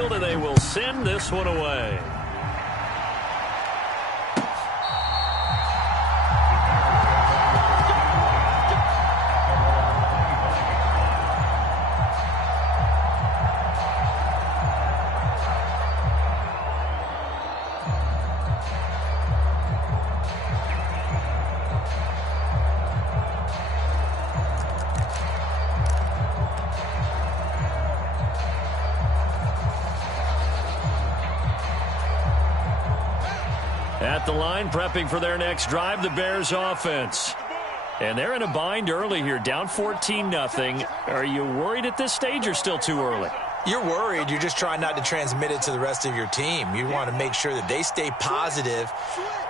And they will send this one away. At the line, prepping for their next drive, the Bears offense. And they're in a bind early here, down 14-0. Are you worried at this stage or still too early? You're worried. You're just trying not to transmit it to the rest of your team. You want to make sure that they stay positive.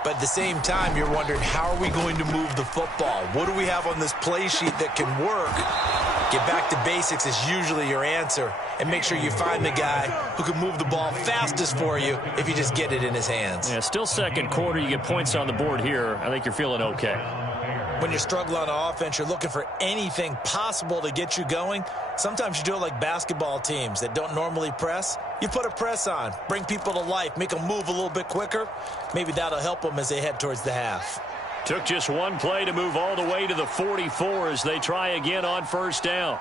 But at the same time, you're wondering, how are we going to move the football? What do we have on this play sheet that can work? Get back to basics is usually your answer. And make sure you find the guy who can move the ball fastest for you if you just get it in his hands. Yeah, still second quarter. You get points on the board here. I think you're feeling okay. When you're struggling on offense, you're looking for anything possible to get you going. Sometimes you do it like basketball teams that don't normally press. You put a press on, bring people to life, make them move a little bit quicker. Maybe that'll help them as they head towards the half. Took just one play to move all the way to the 44 as they try again on first down.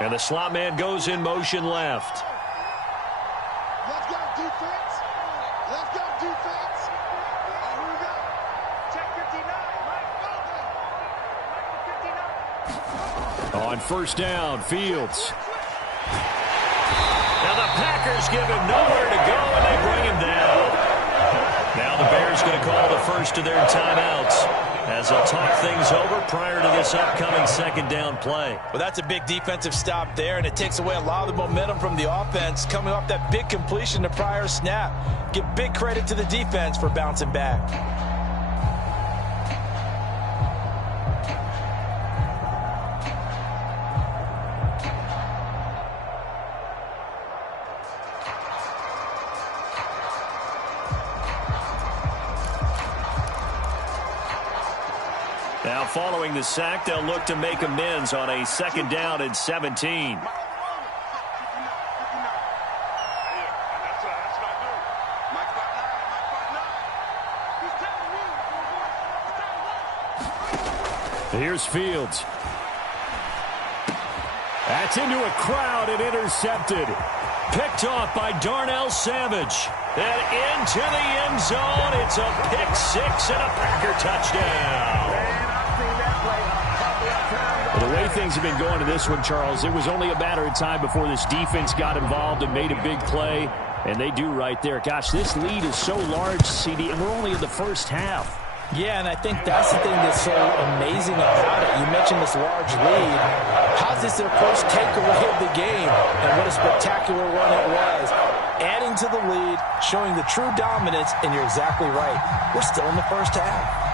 And the slot man goes in motion left. Let's go, defense. Let's go, defense. Here we go. Check 59. On first down, Fields. Now the Packers give him nowhere to go, and they bring him down. Now the Bears going to call the first of their timeouts as they'll talk things over prior to this upcoming second down play. Well, that's a big defensive stop there, and it takes away a lot of the momentum from the offense coming off that big completion the prior snap. Give big credit to the defense for bouncing back. Now following the sack, they'll look to make amends on a second down and 17. Here's Fields. That's into a crowd and intercepted. Picked off by Darnell Savage. And into the end zone. It's a pick six and a Packer touchdown. Well, the way things have been going to this one, Charles, it was only a matter of time before this defense got involved and made a big play. And they do right there. Gosh, this lead is so large, CD, and we're only in the first half. Yeah, and I think that's the thing that's so amazing about it. You mentioned this large lead. How's this their first takeaway of the game? And what a spectacular run it was. Adding to the lead, showing the true dominance, and you're exactly right. We're still in the first half.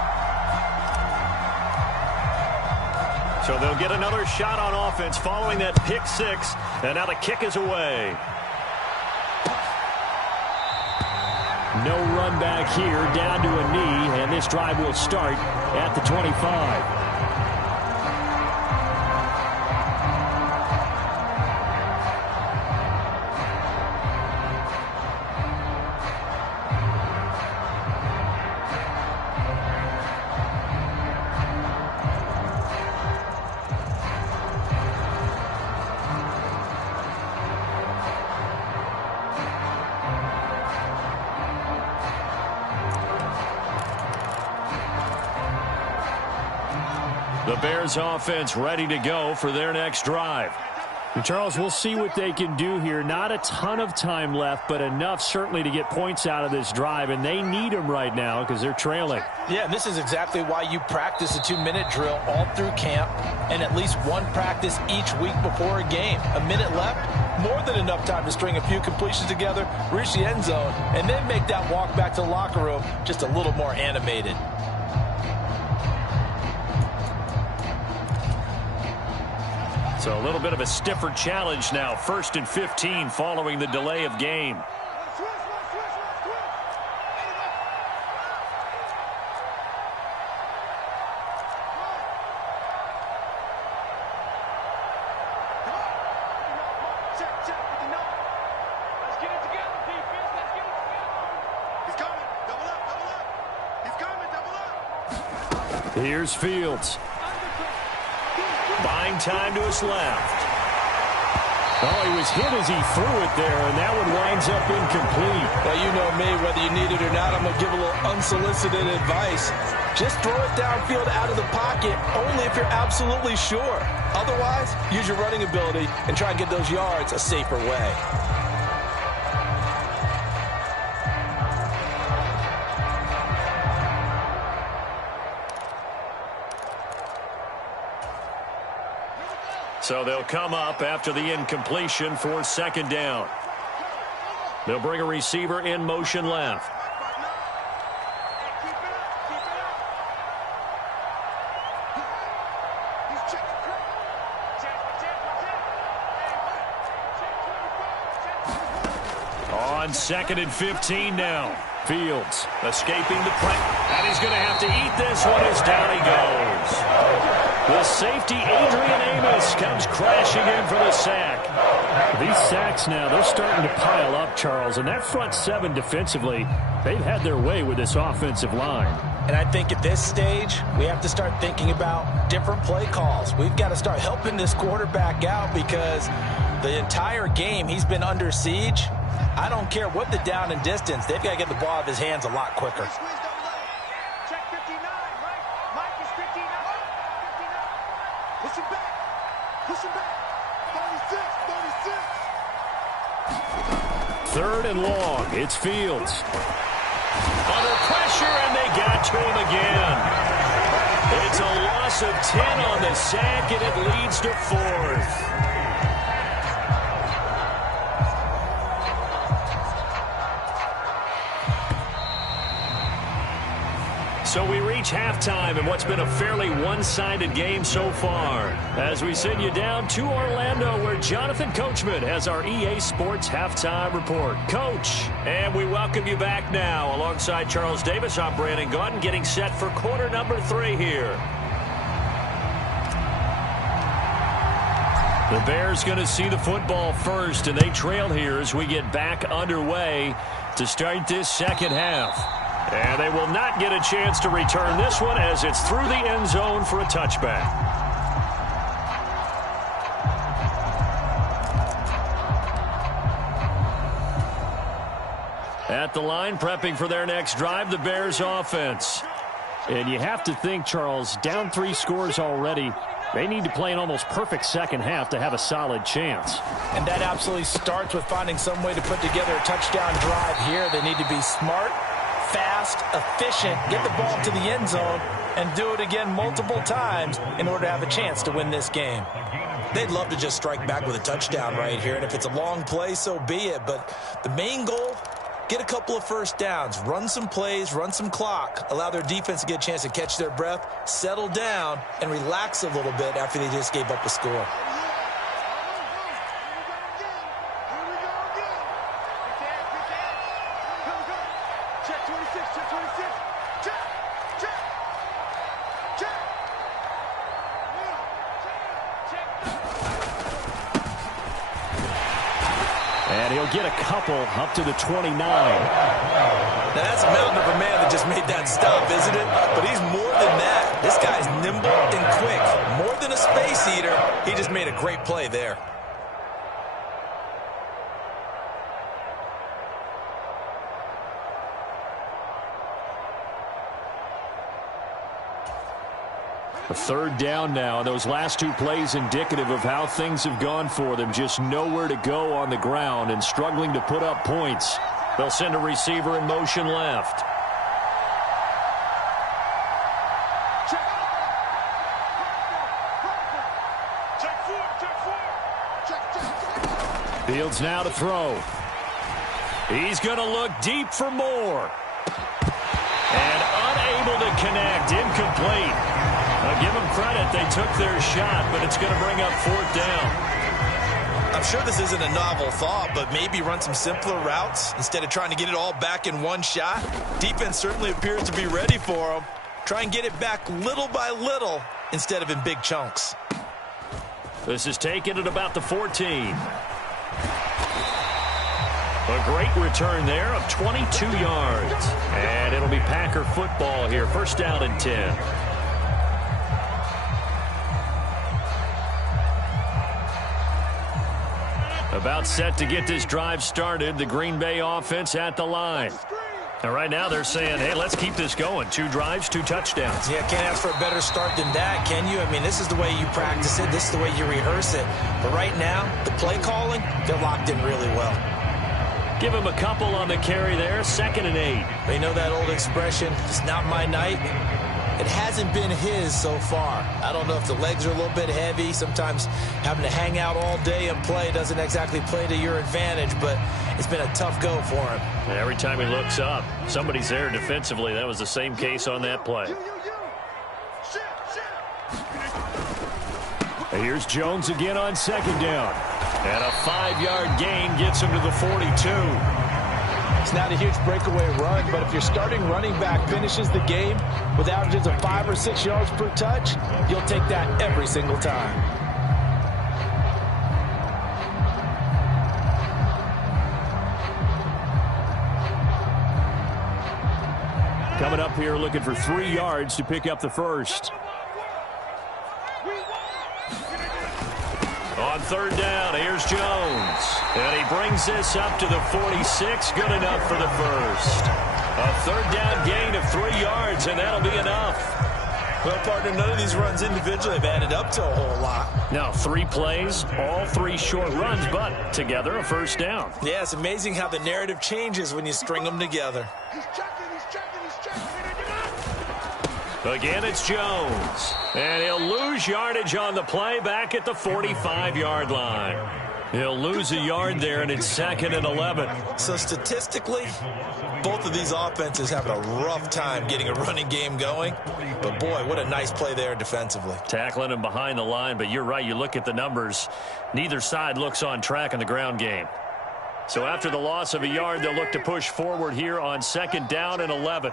So they'll get another shot on offense following that pick six. And now the kick is away. No run back here, down to a knee, and this drive will start at the 25. The Bears offense ready to go for their next drive. And Charles, we'll see what they can do here. Not a ton of time left, but enough certainly to get points out of this drive, and they need them right now because they're trailing. Yeah, this is exactly why you practice a 2-minute drill all through camp and at least one practice each week before a game. A minute left, more than enough time to string a few completions together, reach the end zone, and then make that walk back to the locker room just a little more animated. So a little bit of a stiffer challenge now. 1st and 15 following the delay of game. Here's Fields. Buying time to his left. Oh, he was hit as he threw it there, and that one winds up incomplete. Well, you know me, whether you need it or not, I'm going to give a little unsolicited advice. Just throw it downfield out of the pocket, only if you're absolutely sure. Otherwise, use your running ability and try and get those yards a safer way. So they'll come up after the incompletion for second down. They'll bring a receiver in motion left. On 2nd and 15 now. Fields escaping the press. And he's going to have to eat this one as down he goes. The safety, Adrian Amos, comes crashing in for the sack. These sacks now, they're starting to pile up, Charles. And that front seven defensively, they've had their way with this offensive line. And I think at this stage, we have to start thinking about different play calls. We've got to start helping this quarterback out because the entire game he's been under siege. I don't care what the down and distance. They've got to get the ball out of his hands a lot quicker. Check 59, right? Mike is 59. 59. Push him back. Push him back. 36, 36. 3rd and long. It's Fields. Under pressure, and they got to him again. It's a loss of 10 on the sack, and it leads to 4th. So we reach halftime in what's been a fairly one-sided game so far. As we send you down to Orlando, where Jonathan Coachman has our EA Sports Halftime Report. Coach, and we welcome you back now. Alongside Charles Davis, I'm Brandon Gaudin, getting set for quarter number 3 here. The Bears going to see the football first, and they trail here as we get back underway to start this second half. And they will not get a chance to return this one as it's through the end zone for a touchback. At the line, prepping for their next drive, the Bears offense. And you have to think, Charles, down 3 scores already. They need to play an almost perfect second half to have a solid chance. And that absolutely starts with finding some way to put together a touchdown drive here. They need to be smart, fast, efficient, get the ball to the end zone, and do it again multiple times in order to have a chance to win this game. They'd love to just strike back with a touchdown right here, and if it's a long play, so be it. But the main goal, get a couple of first downs, run some plays, run some clock, allow their defense to get a chance to catch their breath, settle down, and relax a little bit after they just gave up a score. And he'll get a couple up to the 29. Now that's a mountain of a man that just made that stop, isn't it? But he's more than that. This guy's nimble and quick. More than a space eater, he just made a great play there. A 3rd down now. Those last 2 plays indicative of how things have gone for them. Just nowhere to go on the ground and struggling to put up points. They'll send a receiver in motion left. Fields now to throw. He's going to look deep for more. And unable to connect. Incomplete. I'll give them credit. They took their shot, but it's going to bring up 4th down. I'm sure this isn't a novel thought, but maybe run some simpler routes instead of trying to get it all back in one shot. Defense certainly appears to be ready for them. Try and get it back little by little instead of in big chunks. This is taken at about the 14. A great return there of 22 yards. And it'll be Packer football here. 1st down and 10. About set to get this drive started. The Green Bay offense at the line. And right now they're saying, hey, let's keep this going. 2 drives, 2 touchdowns. Yeah, can't ask for a better start than that, can you? I mean, this is the way you practice it. This is the way you rehearse it. But right now, the play calling, they're locked in really well. Give him a couple on the carry there. 2nd and 8. They know that old expression, it's not my night. It hasn't been his so far. I don't know if the legs are a little bit heavy. Sometimes having to hang out all day and play doesn't exactly play to your advantage, but it's been a tough go for him. And every time he looks up, somebody's there defensively. That was the same case on that play. And here's Jones again on 2nd down. And a 5-yard gain gets him to the 42. It's not a huge breakaway run, but if your starting running back finishes the game with averages of 5 or 6 yards per touch, you'll take that every single time. Coming up here looking for 3 yards to pick up the first. On 3rd down, here's Jones. And he brings this up to the 46. Good enough for the first. A 3rd down gain of 3 yards, and that'll be enough. Well, partner, none of these runs individually have added up to a whole lot. Now, 3 plays, all 3 short runs, but together a first down. Yeah, it's amazing how the narrative changes when you string them together. He's checking. Again, it's Jones. And he'll lose yardage on the play back at the 45-yard line. He'll lose a yard there, and it's 2nd and 11. So statistically, both of these offenses having a rough time getting a running game going. But, boy, what a nice play there defensively. Tackling him behind the line, but you're right. You look at the numbers. Neither side looks on track in the ground game. So after the loss of a yard, they'll look to push forward here on 2nd down and 11.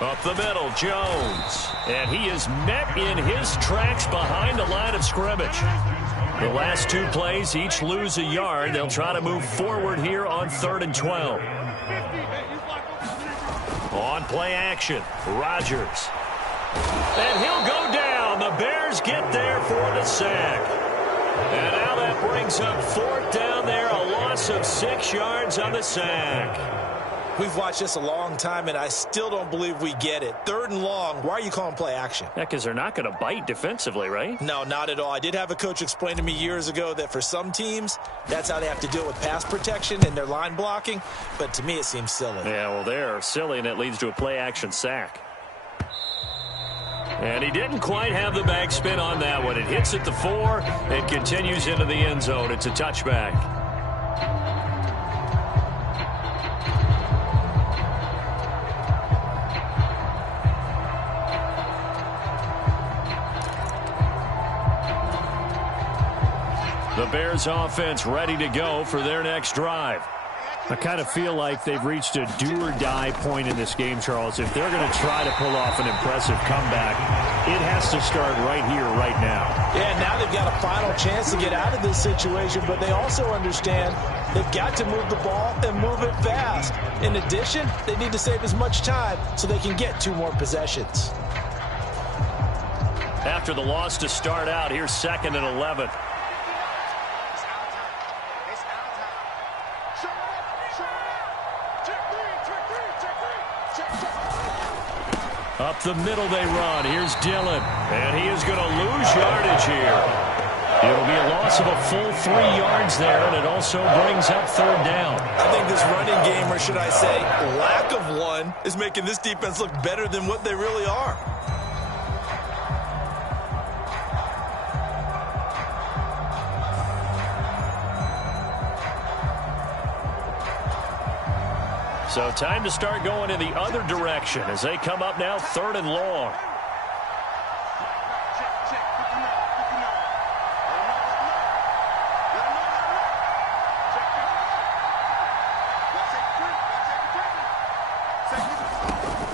Up the middle, Jones. And he is met in his tracks behind the line of scrimmage. The last 2 plays each lose a yard. They'll try to move forward here on 3rd and 12. On play action, Rodgers. And he'll go down. The Bears get there for the sack. And now that brings up 4th down there. A loss of 6 yards on the sack. We've watched this a long time, and I still don't believe we get it. 3rd and long, why are you calling play action? Yeah, because they're not going to bite defensively, right? No, not at all. I did have a coach explain to me years ago that for some teams, that's how they have to deal with pass protection and their line blocking. But to me, it seems silly. Yeah, well, they're silly, and it leads to a play action sack. And he didn't quite have the backspin on that one. It hits at the 4 and continues into the end zone. It's a touchback. The Bears offense ready to go for their next drive. I kind of feel like they've reached a do-or-die point in this game, Charles. If they're going to try to pull off an impressive comeback, it has to start right here, right now. Yeah, now they've got a final chance to get out of this situation, but they also understand they've got to move the ball and move it fast. In addition, they need to save as much time so they can get 2 more possessions. After the loss to start out, here's 2nd and 11. Up the middle they run. Here's Dillon. And he is going to lose yardage here. It'll be a loss of a full 3 yards there, and it also brings up 3rd down. I think this running game, or should I say lack of one, is making this defense look better than what they really are. So time to start going in the other direction as they come up now 3rd and long.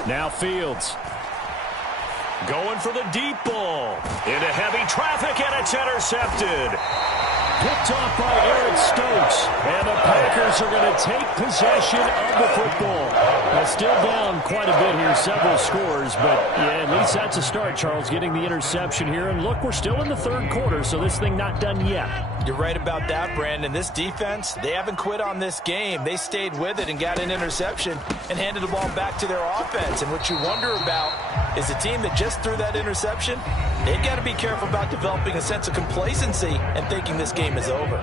Now Fields. Going for the deep ball. Into heavy traffic, and it's intercepted. Picked off by Eric Stokes. And the Packers are going to take possession of the football. Now still down quite a bit here, several scores, but yeah, at least that's a start, Charles, getting the interception here. And look, we're still in the third quarter, so this thing not done yet. You're right about that, Brandon. This defense, they haven't quit on this game. They stayed with it and got an interception and handed the ball back to their offense. And what you wonder about is a team that just threw that interception, they've got to be careful about developing a sense of complacency and thinking this game is over.